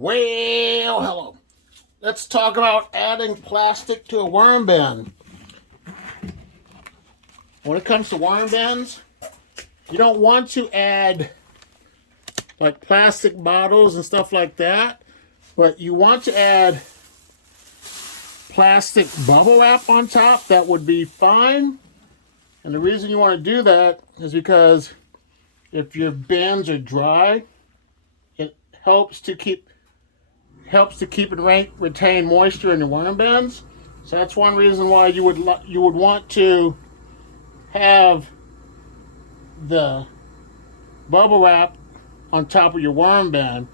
Well, hello. Let's talk about adding plastic to a worm bin. When it comes to worm bins, you don't want to add like plastic bottles and stuff like that, but you want to add plastic bubble wrap on top. That would be fine. And the reason you want to do that is because if your bins are dry, it helps to keep and retain moisture in your worm bins. So that's one reason why you would want to have the bubble wrap on top of your worm bin.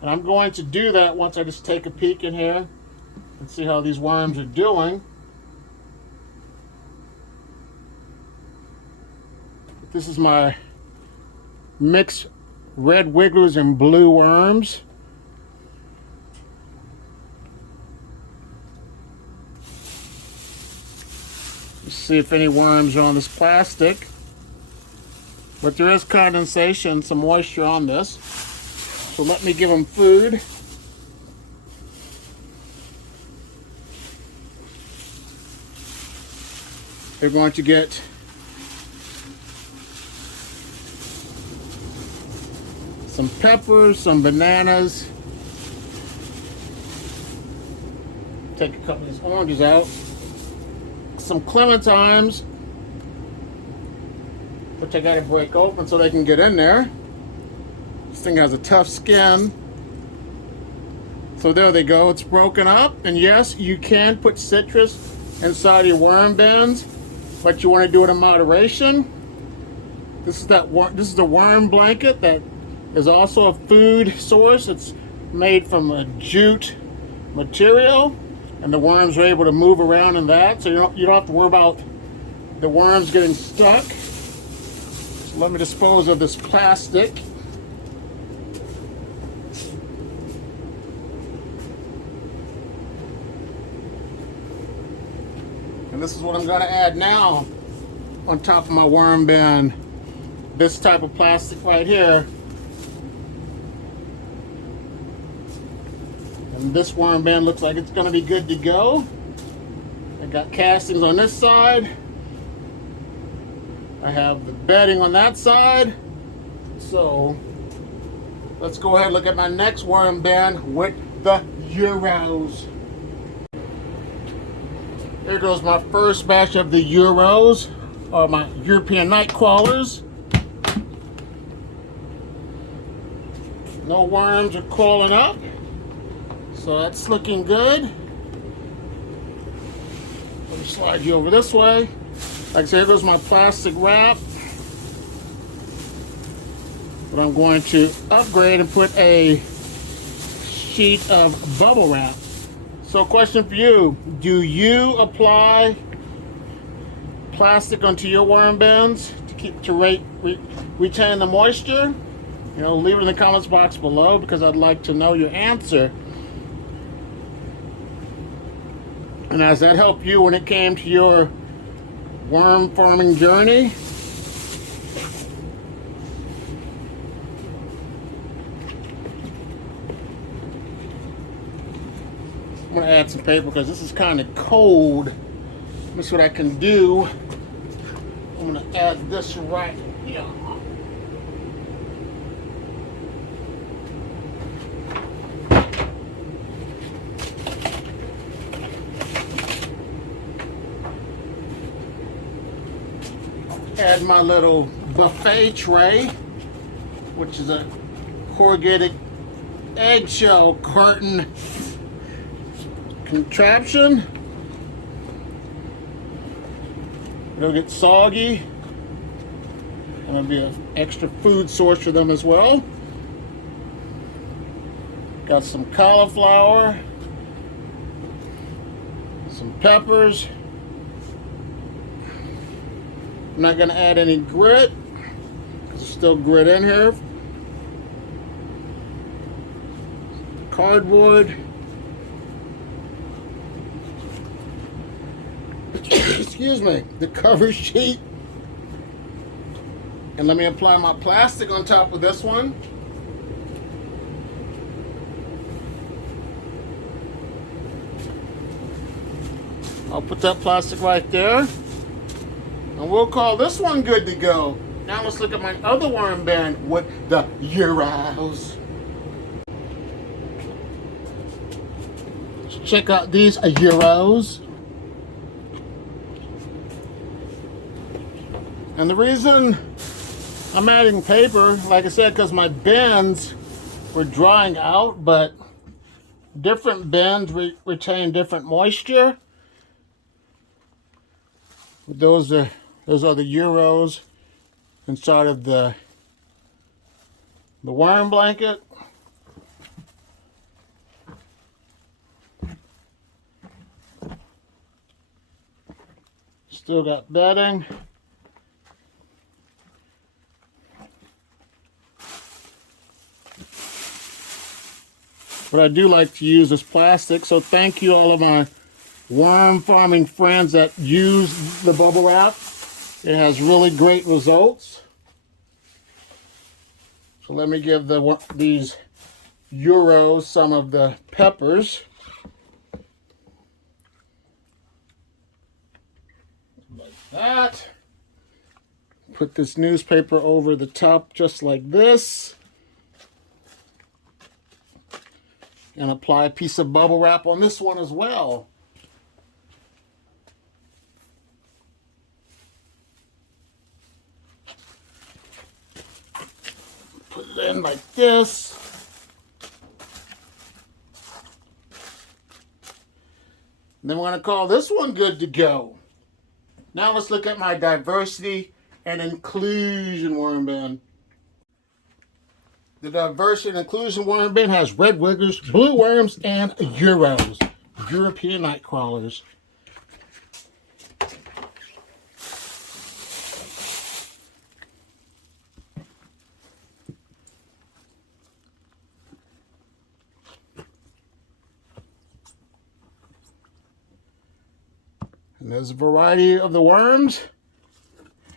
And I'm going to do that once I just take a peek in here and see how these worms are doing. This is my mixed red wigglers and blue worms. Let's see if any worms are on this plastic. But there is condensation, some moisture on this. So let me give them food. They're going to get some peppers, some bananas. Take a couple of these oranges out. Some clementines, which I gotta break open so they can get in there. This thing has a tough skin. So there they go, it's broken up. And yes, you can put citrus inside your worm bins, but you want to do it in moderation. This is the worm blanket that is also a food source. It's made from a jute material, and the worms are able to move around in that, so you don't have to worry about the worms getting stuck. So let me dispose of this plastic. And this is what I'm going to add now on top of my worm bin. This type of plastic right here. And this worm bin looks like it's going to be good to go. I got castings on this side. I have the bedding on that side. So let's go ahead and look at my next worm bin with the Euros. Here goes my first batch of the Euros, or my European Nightcrawlers. No worms are crawling up. So that's looking good. Let me slide you over this way. Like I said, here goes my plastic wrap. But I'm going to upgrade and put a sheet of bubble wrap. So question for you, do you apply plastic onto your worm bins to retain the moisture? You know, leave it in the comments box below because I'd like to know your answer. And has that helped you when it came to your worm farming journey? I'm going to add some paper because this is kind of cold. Let me see what I can do. I'm going to add this right here. Add my little buffet tray, which is a corrugated eggshell carton contraption. It'll get soggy, and it'll be an extra food source for them as well. Got some cauliflower, some peppers. I'm not going to add any grit because there's still grit in here. Cardboard. Excuse me. The cover sheet. And let me apply my plastic on top of this one. I'll put that plastic right there. And we'll call this one good to go. Now let's look at my other worm bin with the Euros. So check out these Euros. And the reason I'm adding paper, like I said, because my bins were drying out, but different bins retain different moisture. Those are the Euros inside of the worm blanket. Still got bedding. But I do like to use this plastic, so thank you all of my worm farming friends that use the bubble wrap. It has really great results. So let me give these Euros some of the peppers. Like that. Put this newspaper over the top just like this. And apply a piece of bubble wrap on this one as well. Put it in like this. And then we're going to call this one good to go. Now let's look at my diversity and inclusion worm bin. The diversity and inclusion worm bin has red wigglers, blue worms, and Euros, European Nightcrawlers. And there's a variety of the worms.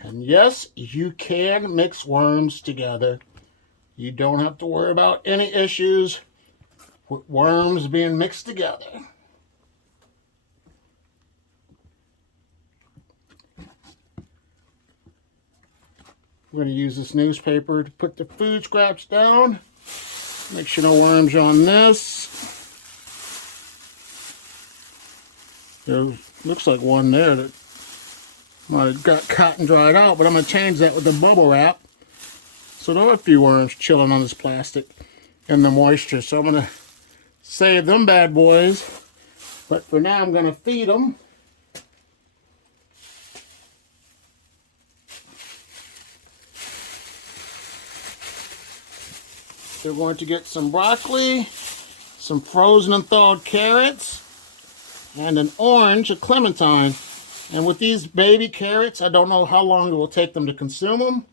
And yes, you can mix worms together. You don't have to worry about any issues with worms being mixed together. We're going to use this newspaper to put the food scraps down. Make sure no worms are on this. There looks like one there that might have got caught and dried out, but I'm going to change that with the bubble wrap. So there are a few worms chilling on this plastic and the moisture. So I'm going to save them bad boys. But for now, I'm going to feed them. They're going to get some broccoli, some frozen and thawed carrots, and an orange, a clementine. And with these baby carrots, I don't know how long it will take them to consume them.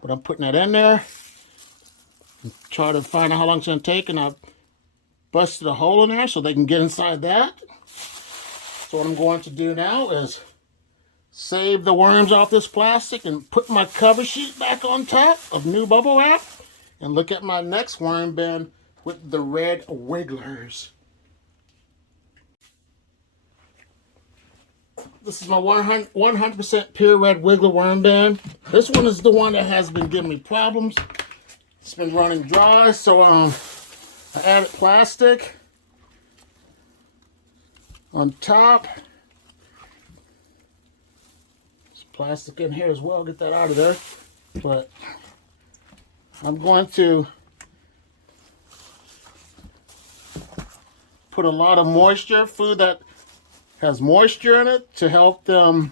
But I'm putting that in there. And try to find out how long it's going to take. And I've busted a hole in there so they can get inside that. So what I'm going to do now is save the worms off this plastic and put my cover sheet back on top of new bubble wrap. And look at my next worm bin with the red wigglers. This is my 100% pure red wiggler worm bin. This one is the one that has been giving me problems. It's been running dry, so I added plastic on top. There's plastic in here as well. Get that out of there. But I'm going to put a lot of moisture, food that has moisture in it, to help them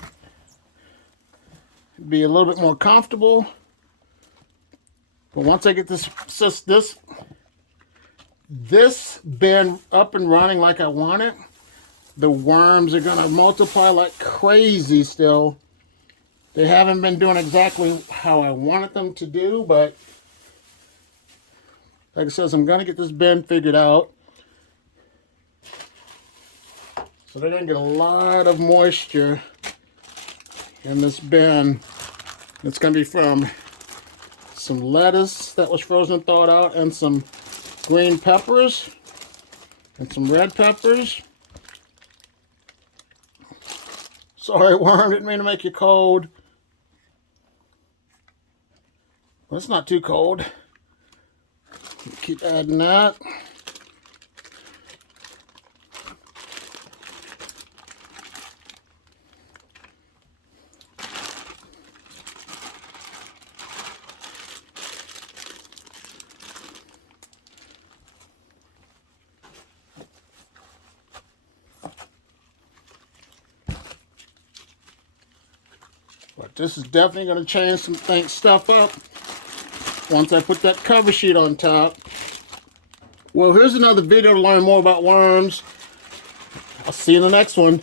be a little bit more comfortable. But once I get this bin up and running like I want it, the worms are going to multiply like crazy still. They haven't been doing exactly how I wanted them to do, but like I said, I'm going to get this bin figured out. So they're going to get a lot of moisture in this bin. It's going to be from some lettuce that was frozen and thawed out, and some green peppers, and some red peppers, Sorry, worm, didn't mean to make you cold. Well, it's not too cold. Keep adding that. But this is definitely going to change some stuff up once I put that cover sheet on top. Well, here's another video to learn more about worms. I'll see you in the next one.